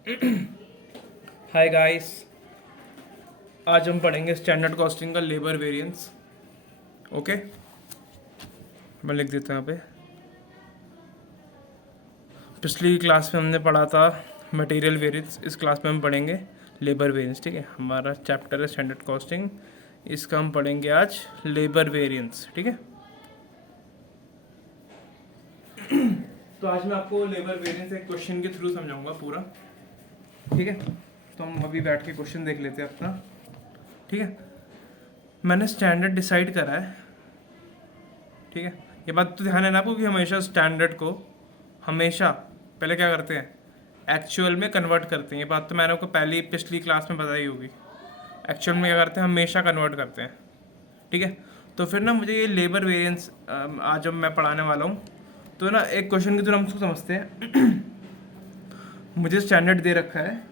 Hi guys, आज हम पढ़ेंगे स्टैंडर्ड कॉस्टिंग का लेबर वेरिएंस। ओके, मैं लिख देता हूँ यहाँ पे। पिछली क्लास में हमने पढ़ा था मटेरियल वेरिएंस, इस क्लास में हम पढ़ेंगे लेबर वेरिएंस। ठीक है, हमारा चैप्टर है स्टैंडर्ड कॉस्टिंग, इसका हम पढ़ेंगे आज लेबर वेरिएंस। ठीक है, तो आज मैं आपको लेबर वेरिएंस एक क्वेश्चन के थ्रू समझाऊंगा पूरा। ठीक है, तो हम अभी बैठ के क्वेश्चन देख लेते हैं अपना। ठीक है, मैंने स्टैंडर्ड डिसाइड करा है। ठीक है, ये बात तो ध्यान है ना आपको कि हमेशा स्टैंडर्ड को हमेशा पहले क्या करते हैं, एक्चुअल में कन्वर्ट करते हैं। ये बात तो मैंने आपको पहली पिछली क्लास में बताई होगी। एक्चुअल में क्या करते हैं, हमेशा कन्वर्ट करते हैं। ठीक है, तो फिर ना मुझे ये लेबर वेरिएंस आज जब मैं पढ़ाने वाला हूँ, तो ना एक क्वेश्चन की तरह हम उसको समझते हैं। मुझे स्टैंडर्ड दे रखा है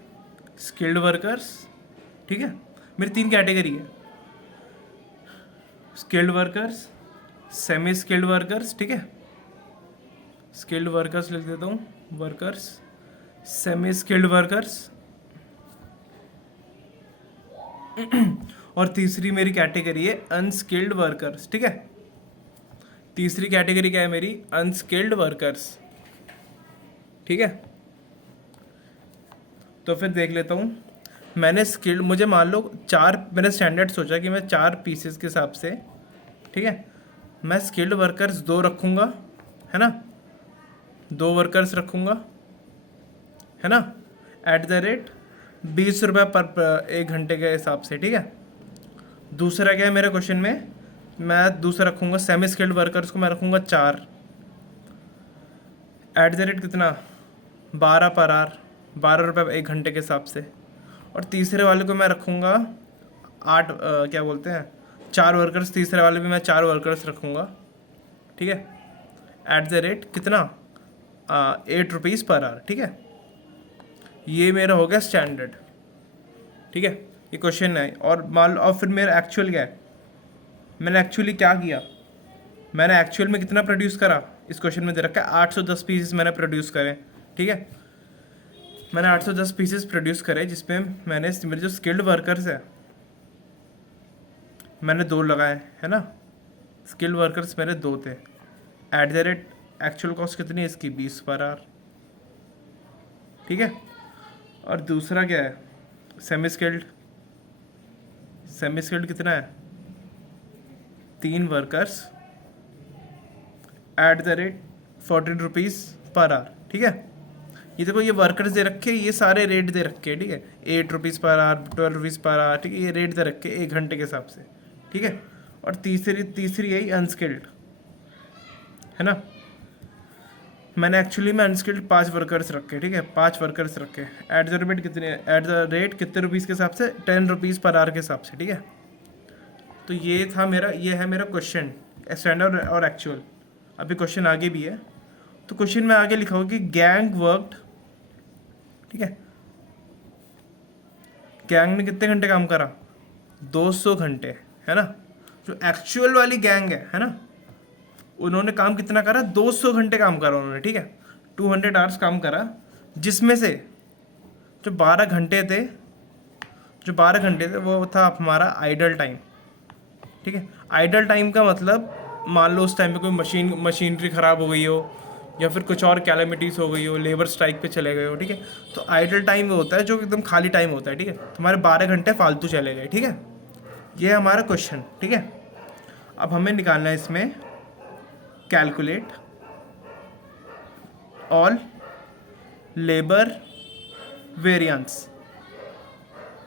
स्किल्ड वर्कर्स। ठीक है, मेरी 3 कैटेगरी है, skilled workers, semi skilled workers. ठीक है, स्किल्ड वर्कर्स लिख देता हूँ, वर्कर्स, सेमी स्किल्ड वर्कर्स, और तीसरी मेरी कैटेगरी है अनस्किल्ड वर्कर्स। ठीक है, तीसरी कैटेगरी क्या है मेरी, अनस्किल्ड वर्कर्स। ठीक है, तो फिर देख लेता हूँ। मैंने स्किल्ड, मुझे मान लो मैंने स्टैंडर्ड सोचा कि मैं 4 पीसेस के हिसाब से, ठीक है, मैं स्किल्ड वर्कर्स 2 रखूँगा, है ना, 2 वर्कर्स रखूँगा, है ना, एट द रेट 20 रुपये पर 1 घंटे के हिसाब से। ठीक है, दूसरा क्या है मेरे क्वेश्चन में, मैं दूसरा रखूँगा सेमी स्किल्ड वर्कर्स को मैं रखूँगा 4, एट द रेट कितना, 12 पर आवर, 12 रुपये 1 घंटे के हिसाब से। और तीसरे वाले को मैं रखूँगा 8, क्या बोलते हैं, 4 वर्कर्स, तीसरे वाले भी मैं 4 वर्कर्स रखूँगा। ठीक है, एट द रेट कितना, 8 रुपीज़ पर आवर। ठीक है, ये मेरा हो गया स्टैंडर्ड। ठीक है, ये क्वेश्चन है। और मान लो, और फिर मेरा एक्चुअल क्या है, मैंने एक्चुअली क्या किया, मैंने एक्चुअल में कितना प्रोड्यूस करा, इस क्वेश्चन में दे रखा है 810 पीसेस मैंने प्रोड्यूस करे। ठीक है, मैंने 810 पीसेस प्रोड्यूस करे, जिसमें मैंने मेरे जो स्किल्ड वर्कर्स है मैंने 2 लगाए, है ना, स्किल्ड वर्कर्स मेरे 2 थे। At the rate actual cost कितनी है इसकी, 20 पर आवर। ठीक है, और दूसरा क्या है, सेमी स्किल्ड, सेमी स्किल्ड कितना है, 3 workers, at the rate 14 rupees per hour. ठीक है, ये देखो, ये वर्कर्स दे रखे, ये सारे रेट दे रखे हैं। ठीक है, 8 rupees per hour, 12 rupees per hour. ठीक है, ये रेट दे रखे 1 घंटे के हिसाब से। ठीक है, और तीसरी यही अनस्किल्ड, है ना, मैंने एक्चुअली में अनस्किल्ड 5 वर्कर्स रखे। ठीक है, 5 वर्कर्स रखे, एट द रेट कितने, एट द रेट कितने रुपीज़ के हिसाब से, 10 रुपीज़ पर आवर के हिसाब से। ठीक है, तो ये था मेरा, ये है मेरा क्वेश्चन, स्टैंडर्ड और एक्चुअल। अभी क्वेश्चन आगे भी है, तो क्वेश्चन में आगे लिखा होगा कि गैंग वर्कड, ठीक है, गैंग ने कितने घंटे काम करा, 200 घंटे, है ना। जो एक्चुअल वाली गैंग है ना, उन्होंने काम कितना करा, 200 घंटे काम करा उन्होंने। ठीक है, 200 आवर्स काम करा, जिसमें से जो 12 घंटे थे, वो था हमारा आइडल टाइम। ठीक है, आइडल टाइम का मतलब, मान लो उस टाइम पे कोई मशीनरी ख़राब हो गई हो, या फिर कुछ और कैलेमिटीज़ हो गई हो, लेबर स्ट्राइक पे चले गए हो। ठीक है, तो आइडल टाइम वो होता है जो एकदम खाली टाइम होता है। ठीक है, तुम्हारे 12 घंटे फालतू चले गए। ठीक है, ये है हमारा क्वेश्चन। ठीक है, अब हमें निकालना है इसमें, कैलकुलेट ऑल लेबर वेरिएंस।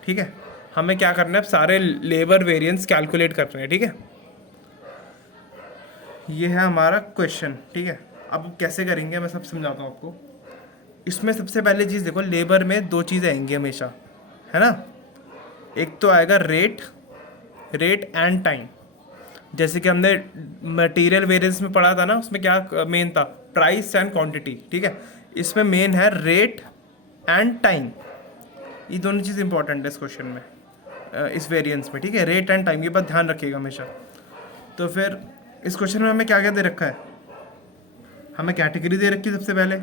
ठीक है, हमें क्या करना है, सारे लेबर वेरिएंस कैलकुलेट करने हैं। ठीक है, ये है हमारा क्वेश्चन। ठीक है, अब कैसे करेंगे मैं सब समझाता हूँ आपको। इसमें सबसे पहले चीज़ देखो, लेबर में 2 चीज़ें आएंगी हमेशा, है ना। एक तो आएगा रेट एंड टाइम। जैसे कि हमने मटेरियल वेरिएंस में पढ़ा था ना, उसमें क्या मेन था, प्राइस एंड क्वांटिटी। ठीक है, इसमें मेन है रेट एंड टाइम। ये दोनों चीज़ इंपॉर्टेंट है इस क्वेश्चन में, इस वेरिएंस में। ठीक है, रेट एंड टाइम, ये बात ध्यान रखिएगा हमेशा। तो फिर इस क्वेश्चन में हमें क्या क्या दे रखा है, हमें कैटेगरी दे रखी है। सबसे पहले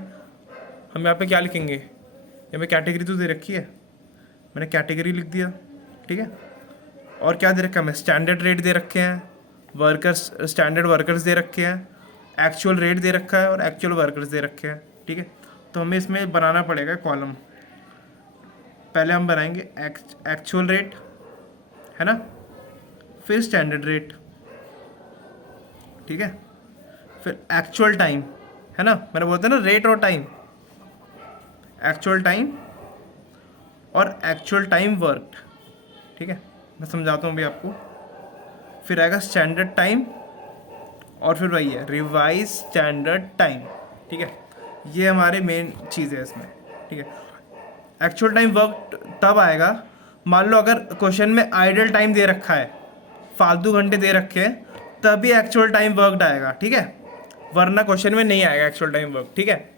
हम यहाँ पे क्या लिखेंगे, ये मैं कैटेगरी तो दे रखी है, मैंने कैटेगरी लिख दिया, ठीक है। और क्या दे रखा है, मैं स्टैंडर्ड रेट दे रखे हैं, वर्कर्स स्टैंडर्ड वर्कर्स दे रखे हैं, एक्चुअल रेट दे रखा है और एक्चुअल वर्कर्स दे रखे हैं, ठीक है। तो हमें इसमें बनाना पड़ेगा कॉलम। पहले हम बनाएंगे एक्चुअल रेट, है ना, फिर स्टैंडर्ड रेट, ठीक है, फिर एक्चुअल टाइम, है ना, मैंने बोलता ना रेट और टाइम, एक्चुअल टाइम और एक्चुअल टाइम वर्कड, ठीक है। मैं समझाता हूँ भी आपको। फिर आएगा स्टैंडर्ड टाइम और फिर वही है रिवाइज स्टैंडर्ड टाइम, ठीक है। ये हमारे मेन चीज़ है इसमें, ठीक है। एक्चुअल टाइम वर्क तब आएगा, मान लो अगर क्वेश्चन में आइडल टाइम दे रखा है, फालतू घंटे दे रखे हैं, तभी एक्चुअल टाइम वर्कड आएगा, ठीक है, वरना क्वेश्चन में नहीं आएगा एक्चुअल टाइम वर्क, ठीक है।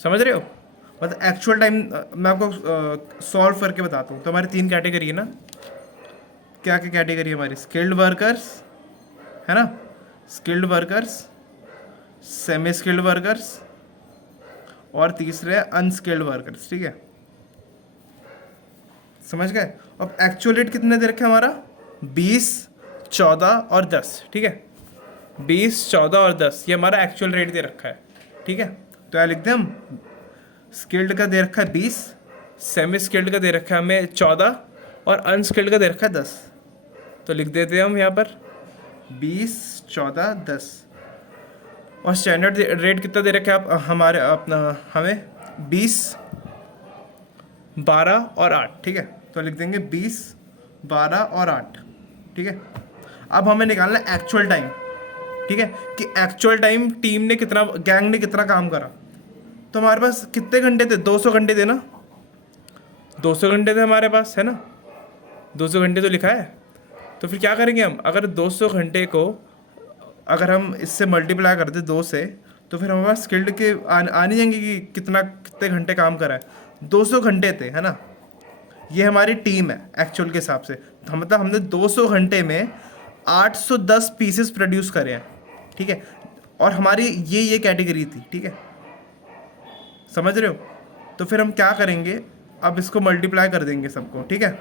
समझ रहे हो, मतलब एक्चुअल टाइम मैं आपको सॉल्व करके बताता हूँ। तो हमारी 3 कैटेगरी है ना, क्या क्या कैटेगरी है हमारी, स्किल्ड वर्कर्स, है ना, skilled workers, semi skilled workers और तीसरे अनस्किल्ड वर्कर्स, ठीक है। समझ गए। अब एक्चुअल रेट कितने दे रखे हमारा, 20, 14 और 10, ठीक है। 20, 14 और 10 ये हमारा एक्चुअल रेट दे रखा है, ठीक है। तो क्या लिखते हैं हम, स्किल्ड का दे रखा है 20, सेमी स्किल्ड का दे रखा है हमें 14 और अनस्किल्ड का दे रखा है 10। तो लिख देते हैं हम यहाँ पर 20, 14, 10। और स्टैंडर्ड रेट कितना दे रखा है आप हमारे अपना हमें 20, 12 और 8, ठीक है। तो लिख देंगे 20, 12 और 8, ठीक है। अब हमें निकालना है एक्चुअल टाइम, ठीक है, कि एक्चुअल टाइम टीम ने कितना, गैंग ने कितना काम करा। तो हमारे पास कितने घंटे थे, 200 घंटे थे ना, 200 घंटे थे हमारे पास, है ना, 200 घंटे तो लिखा है। तो फिर क्या करेंगे हम, अगर 200 घंटे को अगर हम इससे मल्टीप्लाई कर दें 2 से, तो फिर हमारे पास स्किल्ड के आने जाएंगे कि कितने घंटे काम करा है। 200 घंटे थे, है ना, ये हमारी टीम है एक्चुअल के हिसाब से। तो मतलब हमने 200 घंटे में 810 पीसेस प्रोड्यूस करे हैं, ठीक है। और हमारी ये कैटेगरी थी, ठीक है, समझ रहे हो। तो फिर हम क्या करेंगे, अब इसको मल्टीप्लाई कर देंगे सबको, ठीक है।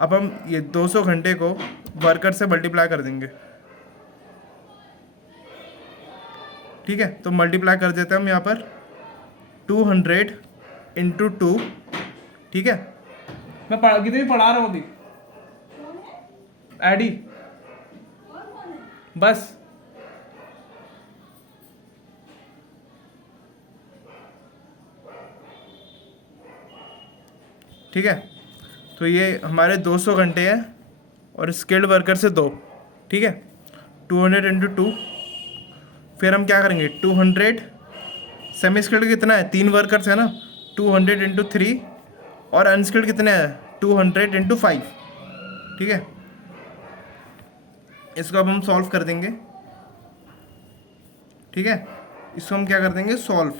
अब हम ये 200 घंटे को वर्कर से मल्टीप्लाई कर देंगे, ठीक है। तो मल्टीप्लाई कर देते हैं हम यहाँ पर 200 इंटू 2, ठीक है। मैं कितने भी पढ़ा रहा हूँ अभी, एडी बस, ठीक है। तो ये हमारे 200 घंटे हैं और स्किल्ड वर्कर से 2, ठीक है। 200 इंटू 2, फिर हम क्या करेंगे 200, सेमी स्किल्ड कितना है, 3 वर्कर्स है ना, 200 इंटू 3 और अनस्किल्ड कितने हैं 200 इंटू 5, ठीक है। इसको अब हम सॉल्व कर देंगे, ठीक है। इसको हम क्या कर देंगे सॉल्व,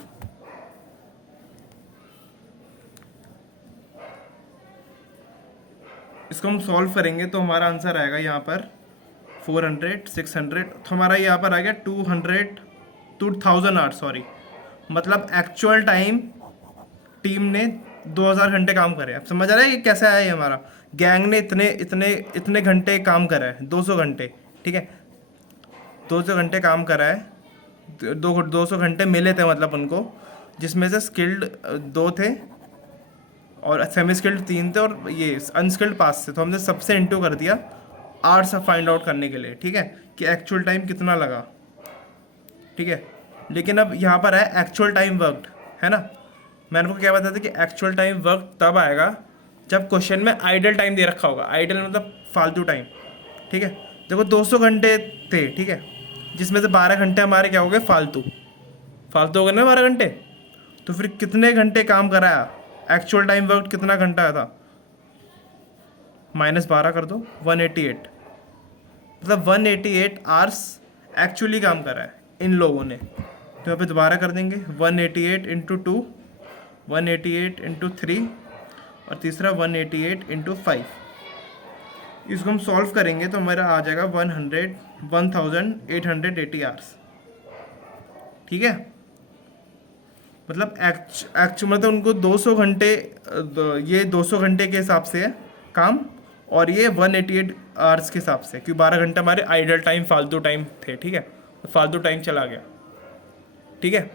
इसको हम सॉल्व करेंगे तो हमारा आंसर आएगा यहाँ पर 400, 600। तो हमारा यहाँ पर आ गया 2000 आवर्स, सॉरी, मतलब एक्चुअल टाइम टीम ने 2000 घंटे काम करे। अब समझ आ रहा है ये कैसे आया, ये हमारा गैंग ने इतने घंटे काम करा है, 200 घंटे, ठीक है, 200 घंटे काम करा है। 200 घंटे मिले थे मतलब उनको, जिसमें से स्किल्ड 2 थे और सेमी स्किल्ड 3 थे और ये अनस्किल्ड 5 थे। तो हमने सबसे इंटू कर दिया आवर्स फाइंड आउट करने के लिए, ठीक है, कि एक्चुअल टाइम कितना लगा, ठीक है। लेकिन अब यहाँ पर है एक्चुअल टाइम वर्कड, है ना। मैंने आपको क्या बताया था कि एक्चुअल टाइम वर्क तब आएगा जब क्वेश्चन में आइडल टाइम दे रखा होगा, आइडल मतलब फालतू टाइम, ठीक है। देखो 200 घंटे थे, ठीक है, जिसमें से 12 घंटे हमारे क्या हो गए फालतू हो गए ना 12 घंटे। तो फिर कितने घंटे काम कराया, एक्चुअल टाइम वर्क कितना घंटा था, -12 कर दो, 188, मतलब 188 आवर्स एक्चुअली काम करा है इन लोगों ने। तो यहाँ पे दोबारा कर देंगे 188 इंटू 2, 188 इंटू 3 और तीसरा 188 इंटू 5। इसको हम सॉल्व करेंगे तो हमारा आ जाएगा 1880 आवर्स, ठीक है। मतलब एक्चुअल मतलब उनको 200 घंटे ये 200 घंटे के हिसाब से है काम, और ये 188 आवर्स के हिसाब से, क्योंकि 12 घंटे हमारे आइडल टाइम फालतू टाइम थे, ठीक है, तो फालतू टाइम चला गया, ठीक है।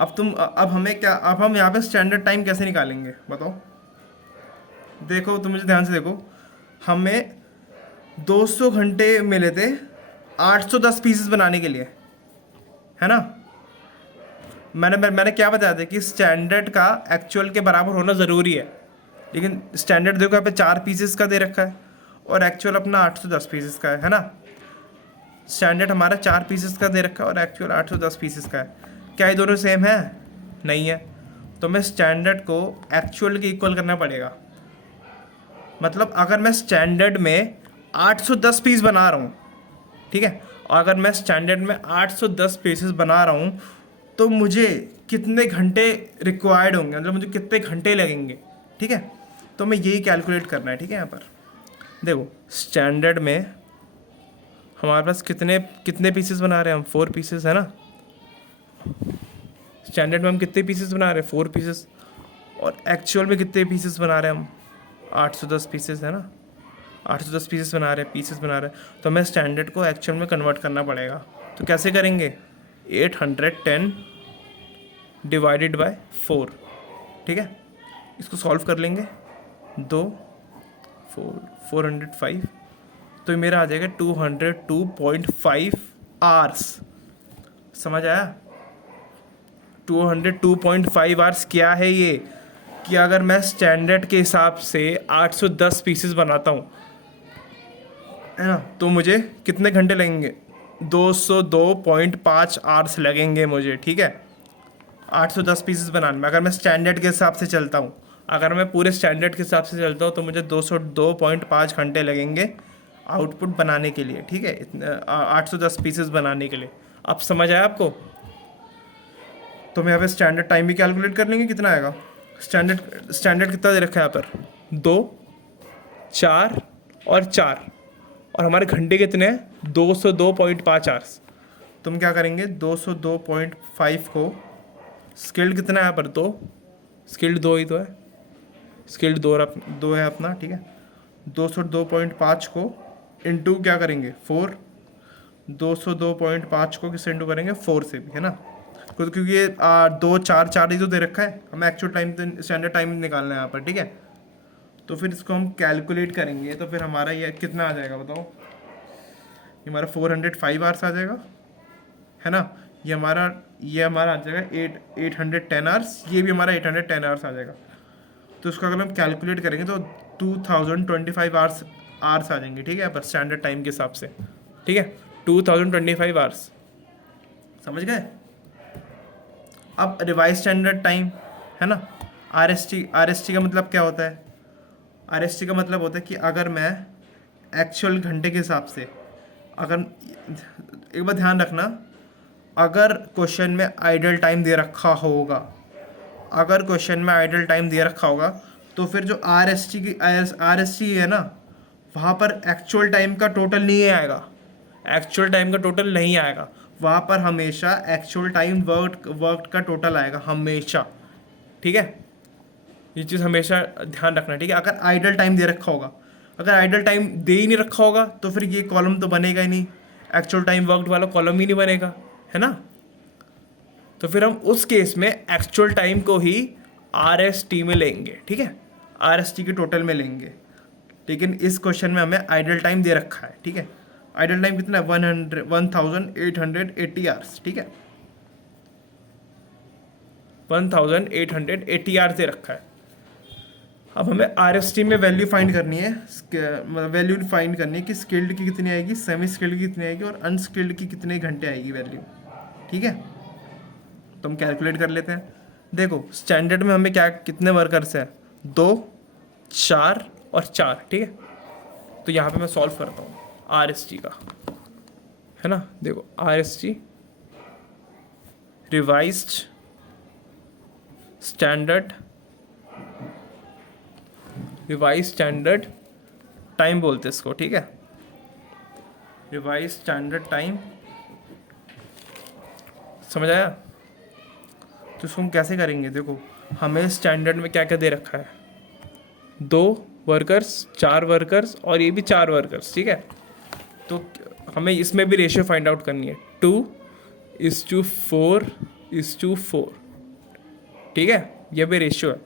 अब हमें क्या, अब हम यहाँ पे स्टैंडर्ड टाइम कैसे निकालेंगे बताओ। देखो तुम मुझे ध्यान से देखो, हमें 200 घंटे मिले थे 810 पीसेस बनाने के लिए, है ना। मैंने क्या बताया था कि स्टैंडर्ड का एक्चुअल के बराबर होना ज़रूरी है, लेकिन स्टैंडर्ड देखो यहाँ पे 4 पीसेस का दे रखा है और एक्चुअल अपना 810 पीसेस का है ना। स्टैंडर्ड हमारा 4 पीसेस का दे रखा है और एक्चुअल 810 पीसेस का है। क्या ये दोनों सेम है? नहीं है। तो मैं स्टैंडर्ड को एक्चुअल के इक्वल करना पड़ेगा। मतलब अगर मैं स्टैंडर्ड में 810 पीस बना रहा हूँ, ठीक है, और अगर मैं स्टैंडर्ड में 810 पीसेस बना रहा हूँ तो मुझे कितने घंटे रिक्वायर्ड होंगे, मतलब मुझे कितने घंटे लगेंगे, ठीक है। तो मैं यही कैलकुलेट करना है, ठीक है। यहाँ पर देखो स्टैंडर्ड में हमारे पास कितने कितने पीसेस बना रहे हैं हम, 4 पीसेस है ना। स्टैंडर्ड में हम कितने पीसेस बना रहे हैं, 4 पीसेस, और एक्चुअल में कितने पीसेस बना रहे हैं हम, 810 पीसेस है ना। 810 पीसेस बना रहे हैं, तो हमें स्टैंडर्ड को एक्चुअल में कन्वर्ट करना पड़ेगा। तो कैसे करेंगे, 810 डिवाइडेड बाय 4, ठीक है। इसको सॉल्व कर लेंगे, 405, तो मेरा आ जाएगा 202.5 आवर्स। समझ आया? 202.5 आवर्स क्या है ये, कि अगर मैं स्टैंडर्ड के हिसाब से 810 पीसेस बनाता हूँ, है ना, तो मुझे कितने घंटे लगेंगे, 202.5 आवर्स लगेंगे मुझे, ठीक है, 810 पीसेस बनाने में। अगर मैं स्टैंडर्ड के हिसाब से चलता हूँ, अगर मैं पूरे स्टैंडर्ड के हिसाब से चलता हूँ तो मुझे 202.5 घंटे लगेंगे आउटपुट बनाने के लिए, ठीक है, इतने 810 पीसेस बनाने के लिए। अब समझ आया आपको? तो हम यहाँ पे स्टैंडर्ड टाइम भी कैलकुलेट कर लेंगे, कितना आएगा। स्टैंडर्ड कितना दे रखा है यहाँ पर, 2, 4 और 4, और हमारे घंटे कितने हैं, 202.5 आवर्स। तुम क्या करेंगे, 202.5 को स्किल्ड कितना है यहाँ पर, 2, स्किल्ड 2 ही तो है, स्किल्ड 2 है अपना, ठीक है। 202.5 को इंटू क्या करेंगे, 4, 202.5 को किससे इंटू करेंगे, 4 से भी, है ना। क्योंकि ये 2, 4, 4 ही तो दे रखा है, हमें एक्चुअल टाइम स्टैंडर्ड टाइम निकालना है यहाँ पर, ठीक है। तो फिर इसको हम कैलकुलेट करेंगे, तो फिर हमारा ये कितना आ जाएगा बताओ, ये हमारा 405 आवर्स आ जाएगा, है ना। ये हमारा आ जाएगा 810 आवर्स, ये भी हमारा 810 आवर्स आ जाएगा। तो इसको अगर हम कैलकुलेट करेंगे तो 2025 आवर्स आ जाएंगे, ठीक है, यहाँ पर स्टैंडर्ड टाइम के हिसाब से, ठीक है, 2025 आवर्स। समझ गए? अब रिवाइज स्टैंडर्ड टाइम है ना, आर एस टी का मतलब क्या होता है, आर एस टी का मतलब होता है कि अगर मैं एक्चुअल घंटे के हिसाब से, अगर एक बार ध्यान रखना, अगर क्वेश्चन में आइडल टाइम दे रखा होगा, अगर क्वेश्चन में आइडल टाइम दे रखा होगा तो फिर जो आर एस टी है ना, वहाँ पर एक्चुअल टाइम का टोटल नहीं आएगा, एक्चुअल टाइम का टोटल नहीं आएगा, वहाँ पर हमेशा एक्चुअल टाइम वर्क का टोटल आएगा हमेशा, ठीक है। ये चीज़ हमेशा ध्यान रखना, ठीक है। अगर आइडल टाइम दे रखा होगा, अगर आइडल टाइम दे ही नहीं रखा होगा तो फिर ये कॉलम तो बनेगा ही नहीं, एक्चुअल टाइम वर्कड वाला कॉलम ही नहीं बनेगा, है ना। तो फिर हम उस केस में एक्चुअल टाइम को ही आर एस टी में लेंगे, ठीक है, आर एस टी के टोटल में लेंगे। लेकिन इस क्वेश्चन में हमें आइडल टाइम दे रखा है, ठीक है। आइडल टाइम कितना है, 1880 आवर्स, ठीक है, 1880 आवर्स दे रखा है। अब हमें आर एस टी में वैल्यू फाइंड करनी है, कि स्किल्ड की कितनी आएगी, सेमी स्किल्ड की कितनी आएगी और अनस्किल्ड की कितने घंटे आएगी वैल्यू, ठीक है। तो हम कैलकुलेट कर लेते हैं। देखो स्टैंडर्ड में हमें क्या कितने वर्कर्स हैं, 2, 4 और 4, ठीक है। तो यहाँ पे मैं सॉल्व करता हूँ आर एस टी का, है ना। देखो R S T revised standard time बोलते हैं इसको, ठीक है, रिवाइज स्टैंडर्ड टाइम। समझ आया? तो इसको हम कैसे करेंगे? देखो हमें स्टैंडर्ड में क्या क्या दे रखा है, 2 वर्कर्स, 4 वर्कर्स और ये भी 4 वर्कर्स, ठीक है। तो हमें इसमें भी रेशियो फाइंड आउट करनी है, 2:4:4, ठीक है, ये भी रेशियो है।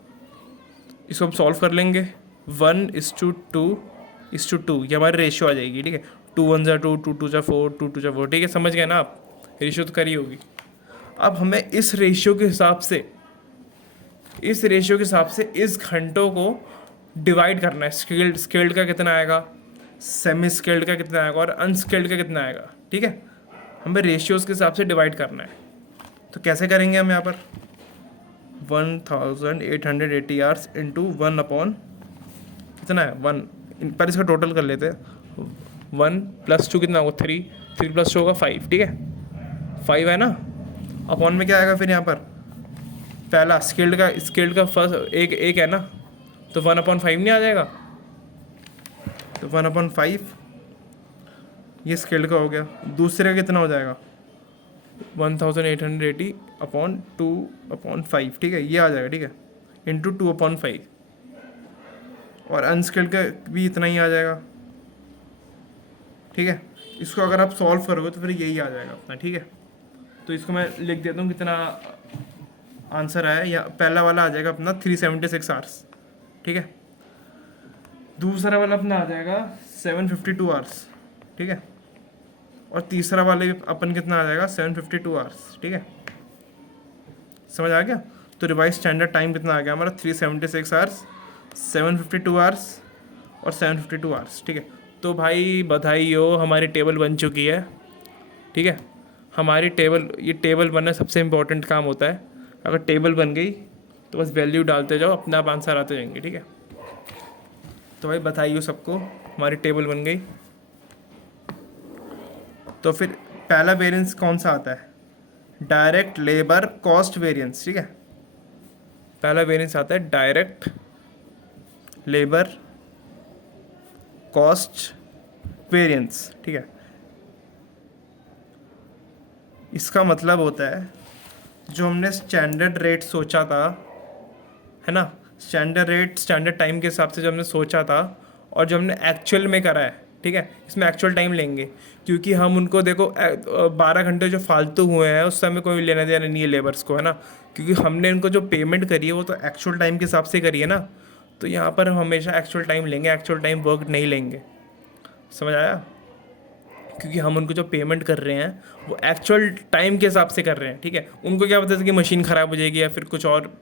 इसको हम सॉल्व कर लेंगे, 1:2:2 ये हमारी रेशियो आ जाएगी, ठीक है। 2 1 जा 2, 2 2 जा 4, 2 2 जा 4, ठीक है, समझ गए ना आप, रेशियो तो करी होगी। अब हमें इस रेशियो के हिसाब से इस घंटों को डिवाइड करना है। स्केल्ड का कितना आएगा, सेमी स्केल्ड का कितना आएगा और अनस्केल्ड का कितना आएगा, ठीक है। हमें रेशियोज़ के हिसाब से डिवाइड करना है। तो कैसे करेंगे हम यहाँ पर, 1880 आवर्स इंटू 1 अपॉन कितना है 1, पर इसका टोटल कर लेते हैं। 1 + 2 कितना होगा 3, 3 + 2 होगा 5, ठीक है, 5 है ना। अपॉन में क्या आएगा फिर यहाँ पर, पहला स्केल्ड का फर्स्ट एक है ना, तो 1/5 नहीं आ जाएगा, तो 1/5 ये स्केल्ड का हो गया। दूसरे का कितना हो जाएगा, 1880 अपॉन 2/5, ठीक है, ये आ जाएगा, ठीक है, इंटू 2/5। और अनस्केल्ड का भी इतना ही आ जाएगा, ठीक है। इसको अगर आप सॉल्व करोगे तो फिर यही आ जाएगा अपना, ठीक है। तो इसको मैं लिख देता हूँ कितना आंसर आया, या पहला वाला आ जाएगा अपना 376 आवर्स, ठीक है। दूसरा वाला अपना आ जाएगा 752 आवर्स, ठीक है। और तीसरा वाले अपन कितना आ जाएगा 752 आवर्स, ठीक है, समझ आ गया। तो रिवाइज स्टैंडर्ड टाइम कितना आ गया हमारा 376 आवर्स, 752 आवर्स और 752 आवर्स, ठीक है। तो भाई बधाई हो, हमारी टेबल बन चुकी है, ठीक है। हमारी ये टेबल बनना सबसे इम्पोर्टेंट काम होता है। अगर टेबल बन गई तो बस वैल्यू डालते जाओ, अपने आप आंसर आते जाएंगे, ठीक है। तो भाई बधाई हो सबको, हमारी टेबल बन गई। तो फिर पहला वेरिएंस कौन सा आता है, डायरेक्ट लेबर कॉस्ट वेरिएंस, ठीक है। पहला वेरिएंस आता है डायरेक्ट लेबर कॉस्ट वेरिएंस, ठीक है। इसका मतलब होता है जो हमने स्टैंडर्ड रेट सोचा था, है ना, स्टैंडर्ड रेट स्टैंडर्ड टाइम के हिसाब से जो हमने सोचा था और जो हमने एक्चुअल में करा है, ठीक है। इसमें एक्चुअल टाइम लेंगे क्योंकि हम उनको देखो 12 घंटे जो फालतू हुए हैं उससे हमें कोई लेना देना नहीं है लेबर्स को, है ना, क्योंकि हमने उनको जो पेमेंट करी है वो तो एक्चुअल टाइम के हिसाब से करी है ना। तो यहाँ पर हम हमेशा एक्चुअल टाइम लेंगे, एक्चुअल टाइम वर्क नहीं लेंगे, समझ आया, क्योंकि हम उनको जो पेमेंट कर रहे हैं वो एक्चुअल टाइम के हिसाब से कर रहे हैं, ठीक है। उनको क्या पता था कि मशीन ख़राब हो जाएगी या फिर कुछ और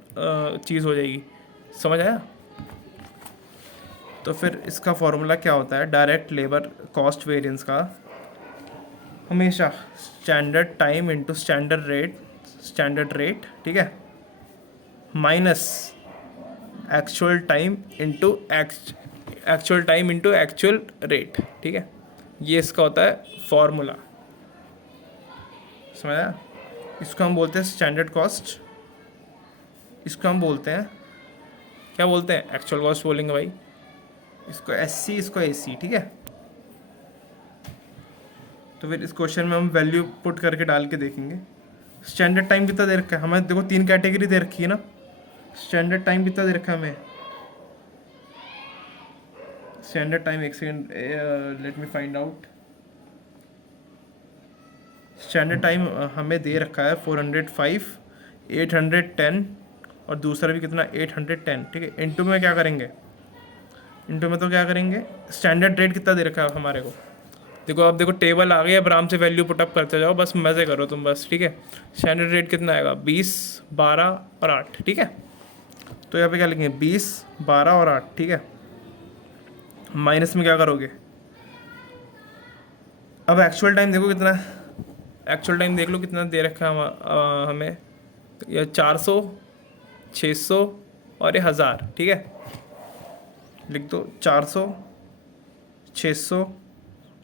चीज़ हो जाएगी, समझ आया। तो फिर इसका फॉर्मूला क्या होता है, डायरेक्ट लेबर कॉस्ट वेरिएंस का हमेशा standard time into standard rate, ठीक है, minus actual time into actual rate, ठीक है। ये इसका होता है फॉर्मूला, समझा। इसको हम बोलते हैं स्टैंडर्ड कॉस्ट, इसको हम बोलते हैं क्या बोलते हैं, एक्चुअल कॉस्ट बोलेंगे भाई, इसको एससी, इसको एसी, ठीक है। तो फिर इस क्वेश्चन में हम वैल्यू पुट करके डाल के देखेंगे। स्टैंडर्ड टाइम कितना दे रखा है हमें, देखो 3 कैटेगरी दे रखी है ना। स्टैंडर्ड टाइम कितना दे रखा है हमें, स्टैंडर्ड टाइम, एक second, let me find out. Standard time हमें दे रखा है 405, 810 और दूसरा भी कितना 810, ठीक है। इनटू में क्या करेंगे, इनटू में तो क्या करेंगे, स्टैंडर्ड रेट कितना दे रखा है हमारे को, देखो अब देखो टेबल आ गई, अब आराम से वैल्यू पुटअप करते जाओ, बस मज़े करो तुम बस, ठीक है। स्टैंडर्ड रेट कितना आएगा 20, 12 और 8, ठीक है। तो यहाँ पे क्या लिखेंगे 20, 12 और 8, ठीक है। माइनस में क्या करोगे, अब एक्चुअल टाइम देखो कितना, एक्चुअल टाइम देख लो कितना दे रखा है हमें, ये 400, 600 और ये 1000, ठीक है। लिख दो 400, 600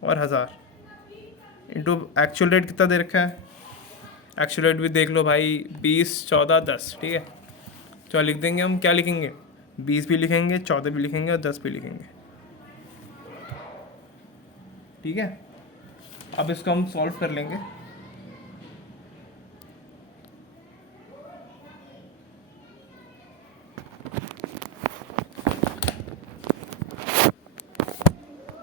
और 1000 इंटू एक्चुअल रेट कितना दे रखा है, एक्चुअल रेट भी देख लो भाई 20, 14, 10, ठीक है। तो लिख देंगे हम, क्या लिखेंगे, 20 भी लिखेंगे, 14 भी लिखेंगे और 10 भी लिखेंगे, ठीक है। अब इसको हम सॉल्व कर लेंगे।